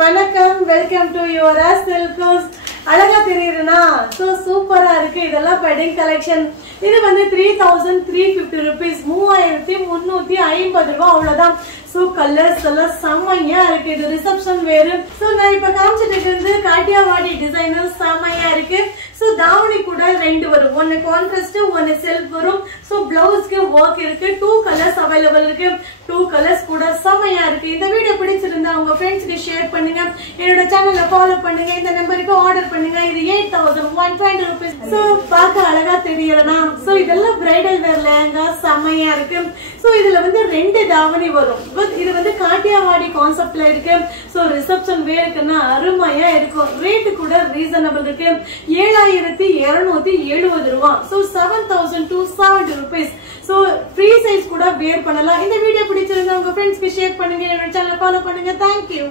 வணக்கம், welcome to your silks. அழகா தெரியுதுனா? So சூப்பரா இருக்கு. இதெல்லாம் வெட்டிங் கலெக்ஷன். இது வந்து 3350 rupees, 3350 ரூபாய் அவ்வளவுதான். சோ கலர்ஸ் எல்லாம் செம்மையா இருக்கு. இது ரிசப்ஷன் வேறு. சோ நான் இப்ப காமிச்சிட்டு இருக்கிறது காட்டியாவாடி டிசைனர். செம்மையா இருக்கு. சோ தாவணி கூட ரெண்டு வரும், ஒன்னு கான்ட்ராஸ்ட் ஒன்னு செல்ஃப் வரும். சோ பிளவுஸ்க்கு ஒர்க் இருக்கு. 2 கலர்ஸ் அவைலபிள் இருக்கு. 2 கலர்ஸ் கூட செம்மையா இருக்கு. இந்த வீடியோ பிடிச்சிருந்தா உங்க ஃப்ரெண்ட்ஸ்க்கு ஷேர் பண்ணுங்க. என்னோட சேனலை ஃபாலோ பண்ணுங்க. இந்த நம்பருக்கு ஆர்டர் பண்ணுங்க. இது 8120 rupees. சோ பார்க்க அழகா தெரியலனா? சோ இதெல்லாம் பிரைடல் வேர் லெஹங்கா செம்மையா இருக்கு. சோ இதுல வந்து 2 தாவணி வரும். இது வந்து காட்டியாவாடி கான்செப்ட்ல இருக்கு. சோ ரிசப்ஷன் வேர்க்குன்னா அருமையா இருக்கும். ரேட் கூட ரீசனபிள் இருக்கு. 7270 ரூபாய். So 7270 rupees. So free size கூட வேர் பண்ணலாம். இந்த வீடியோ பிடிச்சிருந்தா உங்க ஃப்ரெண்ட்ஸ்க்கு ஷேர் பண்ணுங்க. என்னோட சேனலை ஃபாலோ பண்ணுங்க. Thank you.